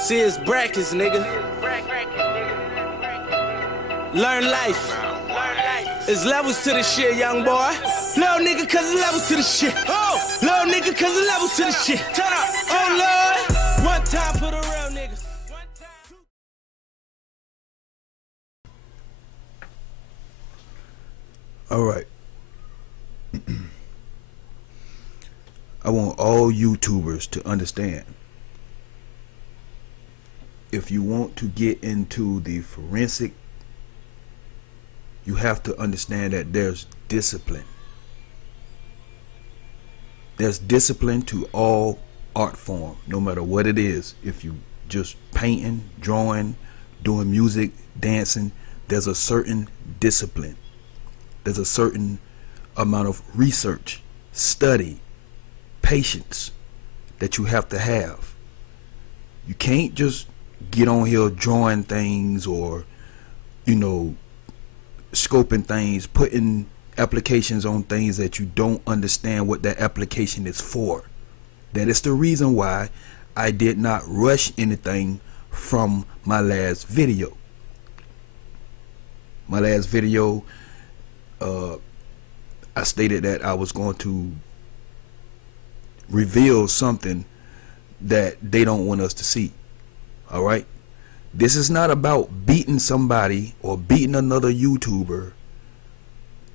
See, it's brackets, nigga. Learn life. It's levels to the shit, young boy. Little nigga, cause it's levels to the shit. Little nigga, cause it's levels to the shit. Oh, Lord. One time for the real niggas. All right. I want all YouTubers to understand, if you want to get into the forensic, you have to understand that there's discipline. There's discipline to all art form, no matter what it is. If you just painting, drawing, doing music, dancing, there's a certain discipline. There's a certain amount of research, study, patience that you have to have. You can't just get on here drawing things or, you know, scoping things, putting applications on things that you don't understand what that application is for. That is the reason why I did not rush anything from my last video. My last video, I stated that I was going to reveal something that they don't want us to see. All right, this is not about beating somebody or beating another YouTuber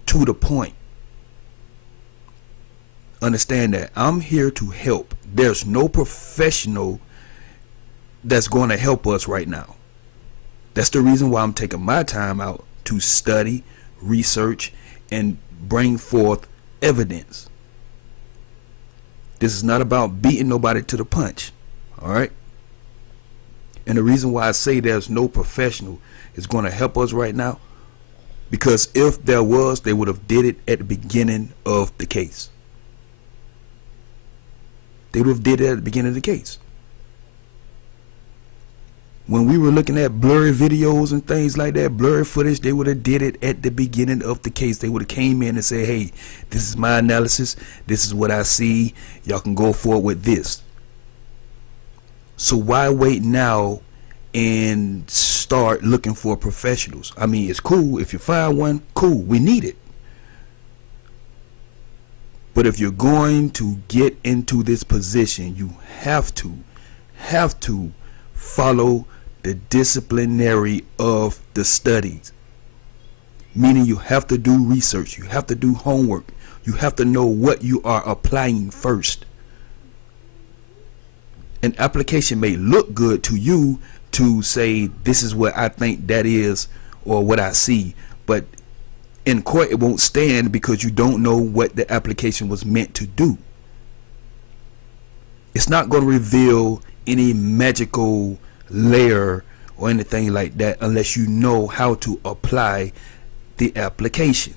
to the point. Understand that I'm here to help. There's no professional that's going to help us right now. That's the reason why I'm taking my time out to study, research, and bring forth evidence. This is not about beating nobody to the punch. All right. And the reason why I say there's no professional is going to help us right now, because if there was, they would have did it at the beginning of the case. They would have did it at the beginning of the case. When we were looking at blurry videos and things like that, blurry footage, they would have did it at the beginning of the case. They would have came in and said, hey, this is my analysis. This is what I see. Y'all can go forward with this. So why wait now and start looking for professionals? I mean, it's cool. If you find one, cool. We need it. But if you're going to get into this position, you have to follow the disciplinary of the studies. Meaning you have to do research. You have to do homework. You have to know what you are applying first. An application may look good to you to say this is what I think that is or what I see, but in court it won't stand because you don't know what the application was meant to do. It's not going to reveal any magical layer or anything like that unless you know how to apply the application.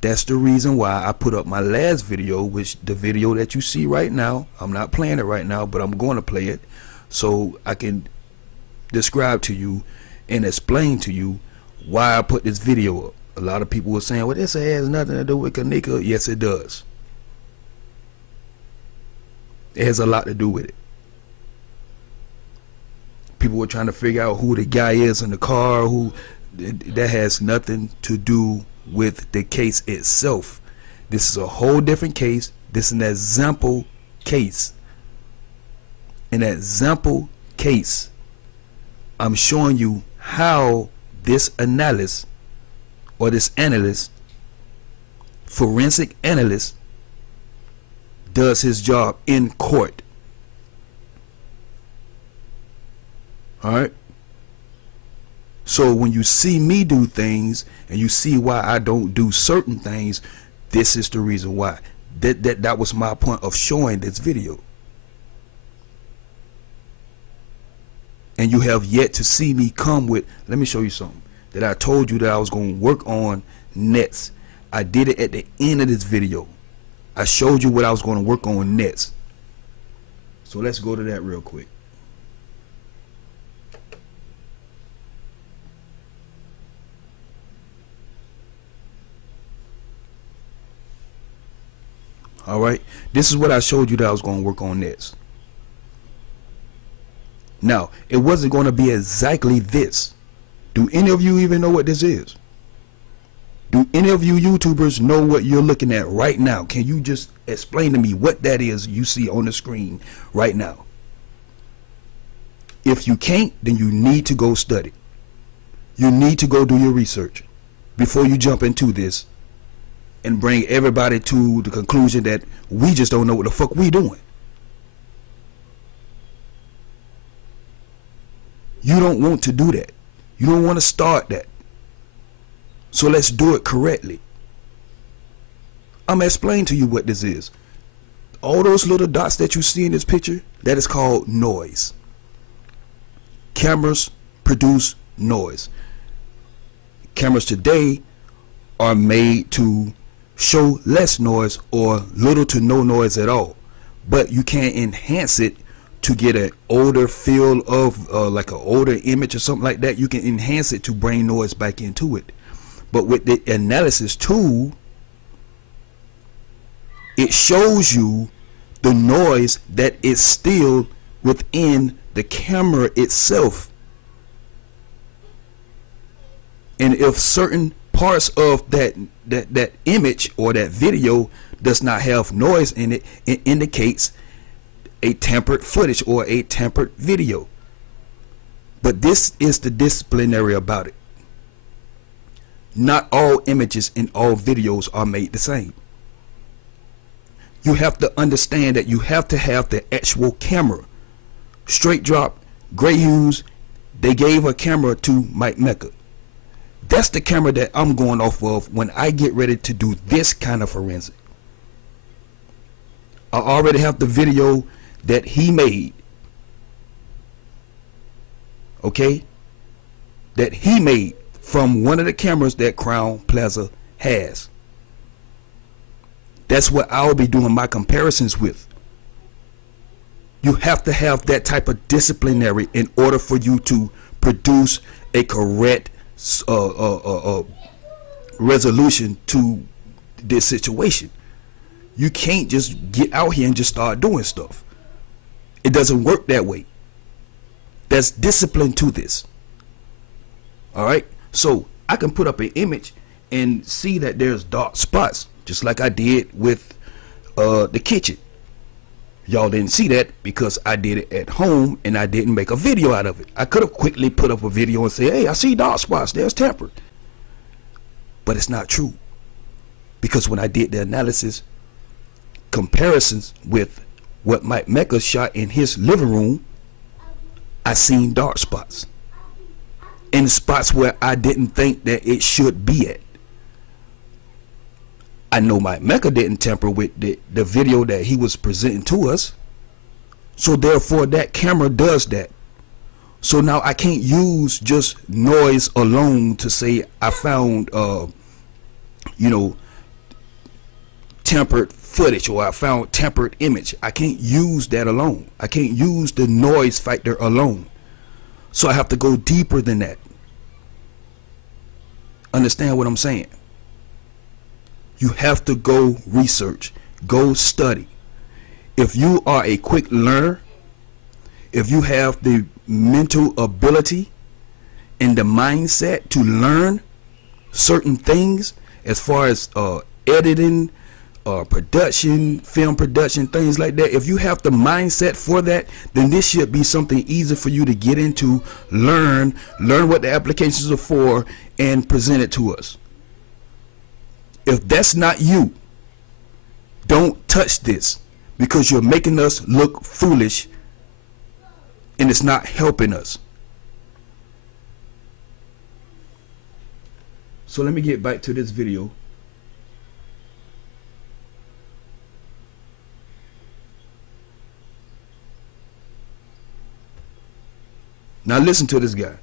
That's the reason why I put up my last video, which the video that you see right now, I'm not playing it right now, but I'm going to play it so I can describe to you and explain to you why I put this video up. A lot of people were saying, well, this has nothing to do with Kanika. Yes, it does. It has a lot to do with it. People were trying to figure out who the guy is in the car. That has nothing to do with the case itself. This is a whole different case. This is an example case. In that example case, I'm showing you how this analyst or this analyst, forensic analyst, does his job in court. All right. So when you see me do things and you see why I don't do certain things, this is the reason why. That was my point of showing this video. And you have yet to see me come with, let me show you something that I told you that I was going to work on next. I did it at the end of this video. I showed you what I was going to work on next. So let's go to that real quick. All right, this is what I showed you that I was going to work on next. Now, it wasn't going to be exactly this. Do any of you even know what this is? Do any of you YouTubers know what you're looking at right now? Can you just explain to me what that is you see on the screen right now? If you can't, then you need to go study. You need to go do your research before you jump into this and bring everybody to the conclusion that we just don't know what the fuck we doing. You don't want to do that. You don't want to start that. So let's do it correctly. I'm going to explain to you what this is. All those little dots that you see in this picture, that is called noise. Cameras produce noise. Cameras today are made to show less noise or little to no noise at all, but you can enhance it to get an older feel of like an older image or something like that. You can enhance it to bring noise back into it. But with the analysis tool, it shows you the noise that is still within the camera itself. And if certain parts of that image or that video does not have noise in it, it indicates a tempered footage or a tempered video. But this is the disciplinary about it. Not all images and all videos are made the same. You have to understand that you have to have the actual camera. Straight Drop, Gray Hughes, they gave a camera to Mike Mecca. That's the camera that I'm going off of when I get ready to do this kind of forensic. I already have the video that he made. Okay? That he made from one of the cameras that Crown Plaza has. That's what I'll be doing my comparisons with. You have to have that type of disciplinary in order for you to produce a correct resolution to this situation. You can't just get out here and just start doing stuff. It doesn't work that way. There's discipline to this. All right, so I can put up an image and see that there's dark spots, just like I did with the kitchen. Y'all didn't see that because I did it at home and I didn't make a video out of it. I could have quickly put up a video and say, hey, I see dark spots, there's tempered. But it's not true, because when I did the analysis comparisons with what Mike Mecca shot in his living room, I seen dark spots in spots where I didn't think that it should be at. I know Mike Mecca didn't temper with the video that he was presenting to us, so therefore that camera does that. So now I can't use just noise alone to say I found you know, tempered footage or I found tempered image. I can't use that alone. I can't use the noise factor alone. So I have to go deeper than that. Understand what I'm saying? You have to go research, go study. If you are a quick learner, if you have the mental ability and the mindset to learn certain things as far as editing, production, film production, things like that, if you have the mindset for that, then this should be something easy for you to get into, learn what the applications are for, and present it to us. If that's not you, don't touch this, because you're making us look foolish and it's not helping us. So let me get back to this video. Now listen to this guy.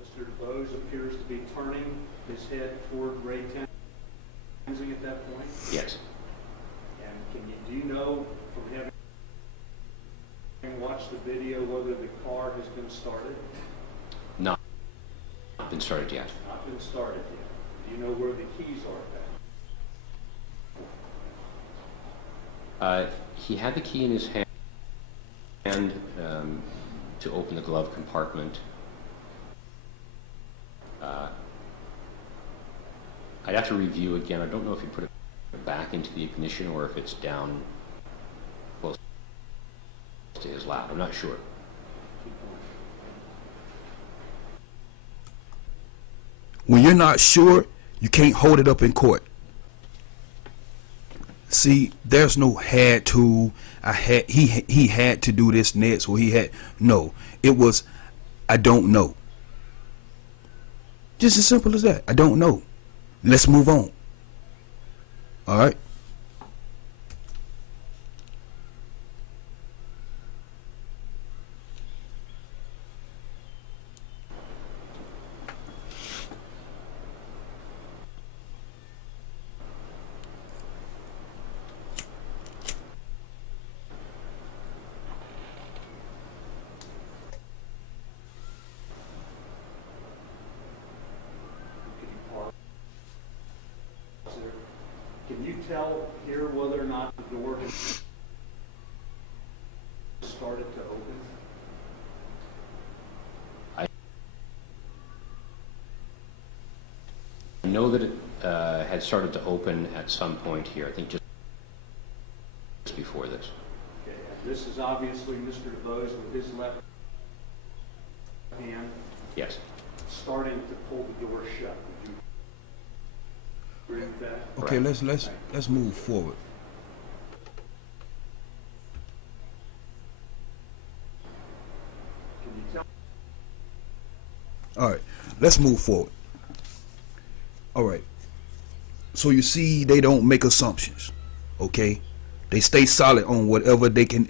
Mr. Bose appears to be turning his head toward Ray Townsend at that point? Yes. And do you know from having watched the video whether the car has been started? Not been started yet. Not been started yet. Do you know where the keys are at? He had the key in his hand to open the glove compartment. I'd have to review again. I don't know if he put it back into the ignition or if it's down close to his lap. I'm not sure. When you're not sure, you can't hold it up in court. See, there's no had to, he had to do this next, or he had, no. It was, I don't know. Just as simple as that. I don't know. Let's move on. All right. Can you tell here whether or not the door has started to open? I know that it had started to open at some point here. I think just before this. Okay, and this is obviously Mr. DeBose with his left hand Yes. starting to pull the door shut. Would you agree with that? Okay, let's move forward. Can you tell? All right, let's move forward. All right. So you see, they don't make assumptions. Okay, they stay solid on whatever they can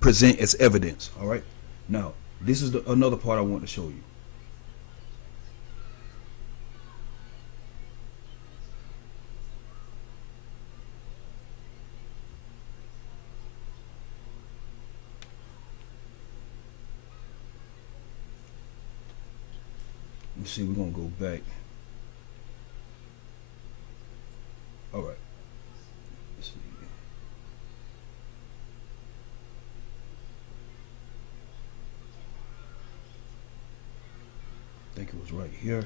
present as evidence. All right. Now, this is another part I want to show you. Let's see, we're gonna go back. All right. Let's see. I think it was right here.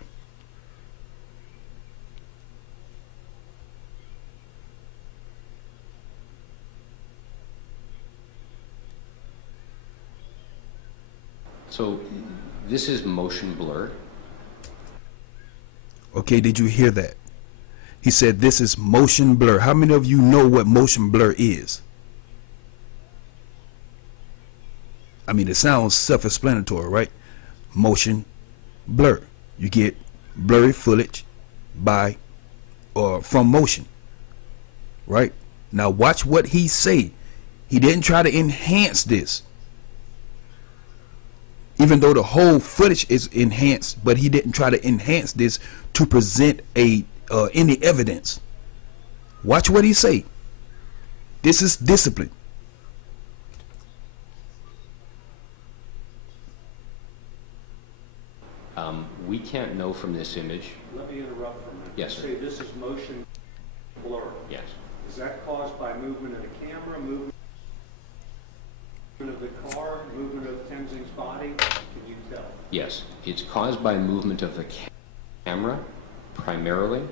So this is motion blur. Okay, did you hear that? He said this is motion blur. How many of you know what motion blur is? I mean, it sounds self-explanatory, right? Motion blur. You get blurry footage by or from motion, right? Now watch what he say. He didn't try to enhance this. Even though the whole footage is enhanced, but he didn't try to enhance this to present any evidence. Watch what he say. This is discipline. We can't know from this image. Let me interrupt for a minute. Yes, You sir. say this is motion blur. Yes. Is that caused by movement of the camera, movement of the car, movement of Tenzing's body? Can you tell? Yes. It's caused by movement of the camera, primarily.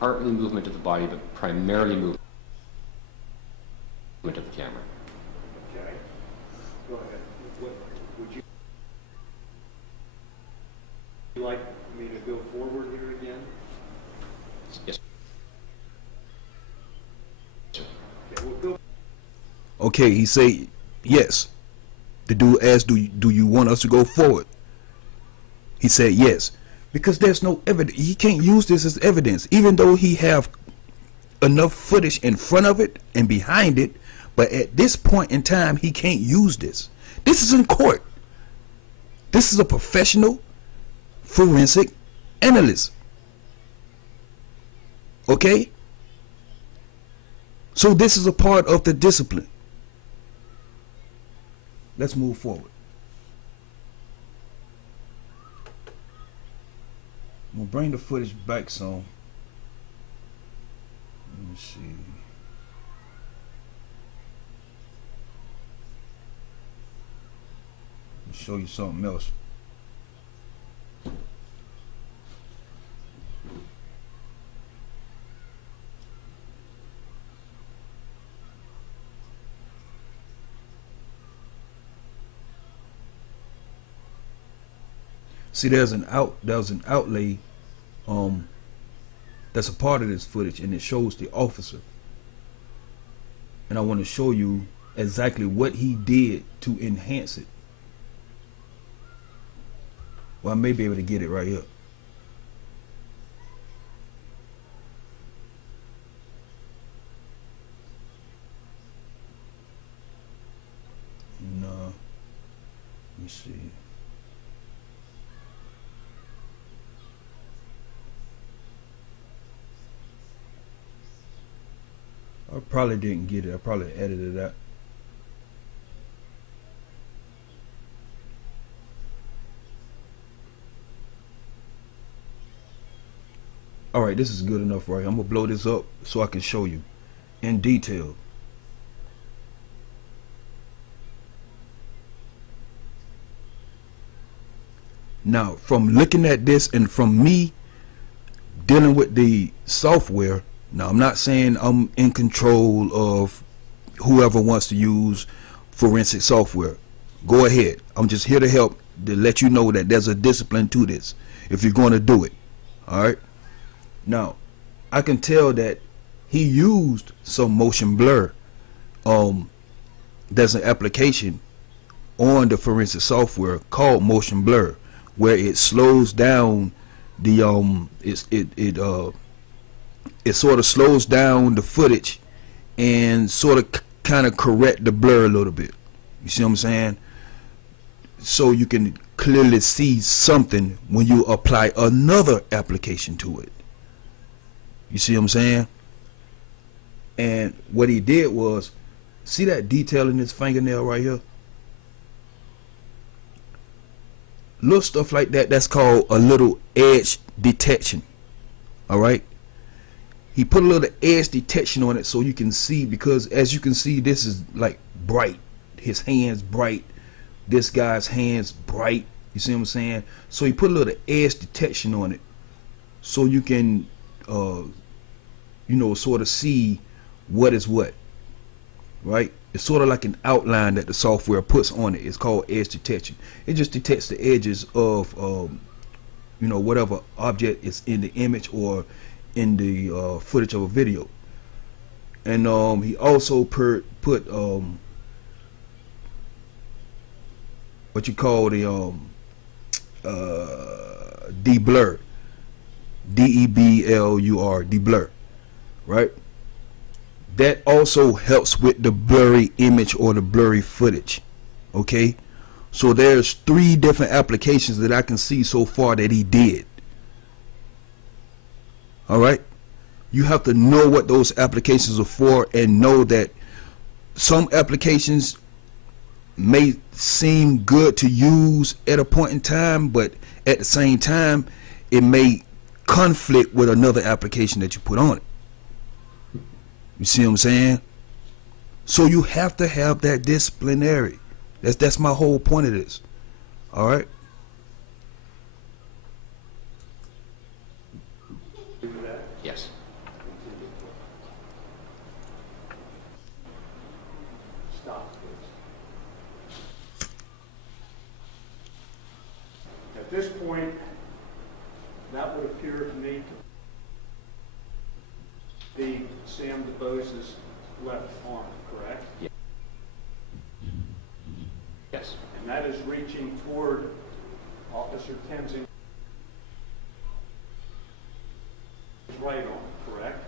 Partly movement of the body, but primarily movement of the camera. Okay. Go ahead. What, would you like me to go forward here again? Yes. Okay, we'll go. Okay, he say yes. The dude asked, do you want us to go forward? He said yes. Because there's no evidence. He can't use this as evidence, even though he have enough footage in front of it and behind it. But at this point in time, he can't use this. This is in court. This is a professional forensic analyst. Okay? So this is a part of the discipline. Let's move forward. We'll bring the footage back some. Let me see. I'll show you something else. See, there's an outlay that's a part of this footage, and it shows the officer. And I want to show you exactly what he did to enhance it. Well, I may be able to get it right here. No. Let me see. I probably didn't get it. I probably edited it out. Alright, this is good enough right here. I'm going to blow this up so I can show you in detail. Now, from looking at this and from me dealing with the software, now I'm not saying I'm in control of whoever wants to use forensic software. Go ahead. I'm just here to help, to let you know that there's a discipline to this if you're going to do it. Alright. Now, I can tell that he used some motion blur. There's an application on the forensic software called motion blur, where it slows down the it sort of slows down the footage and sort of kind of correct the blur a little bit. You see what I'm saying? So you can clearly see something when you apply another application to it. You see what I'm saying? And what he did was, see that detail in his fingernail right here? Little stuff like that, that's called a little edge detection. Alright? He put a little edge detection on it so you can see, because as you can see, this is like bright. His hands bright. This guy's hands bright. You see what I'm saying? So he put a little edge detection on it so you can you know, sort of see what is what. Right? It's sort of like an outline that the software puts on it. It's called edge detection. It just detects the edges of you know, whatever object is in the image or in the footage of a video. And he also put what you call the deblur, DEBLUR, deblur, right? That also helps with the blurry image or the blurry footage. Okay, so there's 3 different applications that I can see so far that he did. Alright, you have to know what those applications are for, and know that some applications may seem good to use at a point in time, but at the same time it may conflict with another application that you put on it. You see what I'm saying? So you have to have that disciplinary. That's my whole point of this. Alright? Yes. Stop, please. At this point, that would appear to me to be Sam DuBose's left arm, correct? Yeah. Yes. And that is reaching toward Officer Tenzing's right arm, correct?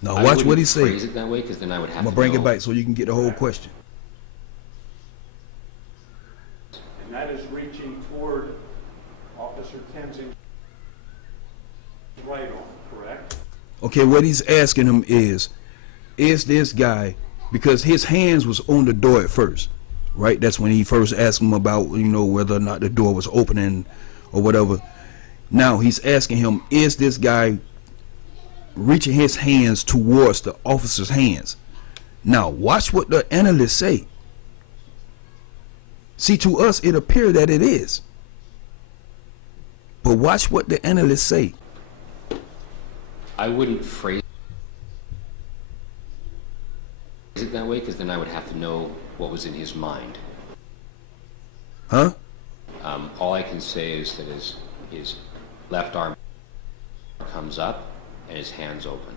Now watch what he says. Phrase it that way, because then I would have I'm gonna to bring know. it back so you can get the whole question. And that is reaching toward Officer Tenzing's right arm, correct? Okay, what he's asking him is this guy, because his hands was on the door at first, right? That's when he first asked him about, you know, whether or not the door was opening or whatever. Now he's asking him, is this guy reaching his hands towards the officer's hands? Now watch what the analysts say. See, to us it appears that it is, but watch what the analysts say. I wouldn't phrase it that way, because then I would have to know what was in his mind. Huh? All I can say is that his left arm comes up and his hand's open.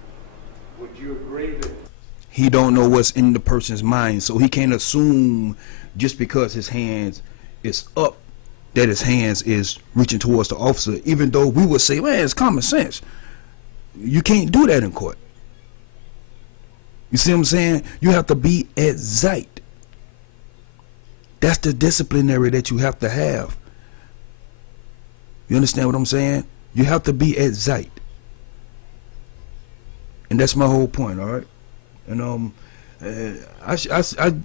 Would you agree that He don't know what's in the person's mind, so he can't assume just because his hands is up that his hands is reaching towards the officer, even though we would say, man, it's common sense. You can't do that in court. You see what I'm saying? You have to be exact. That's the disciplinary that you have to have. You understand what I'm saying? You have to be exact. And that's my whole point, all right? And I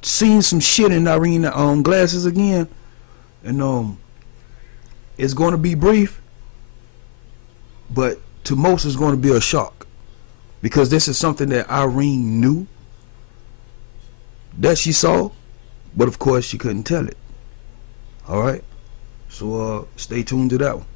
seen some shit in Irene glasses again, and it's going to be brief, but to most it's going to be a shock, because this is something that Irene knew that she saw, but of course she couldn't tell it. All right, so stay tuned to that one.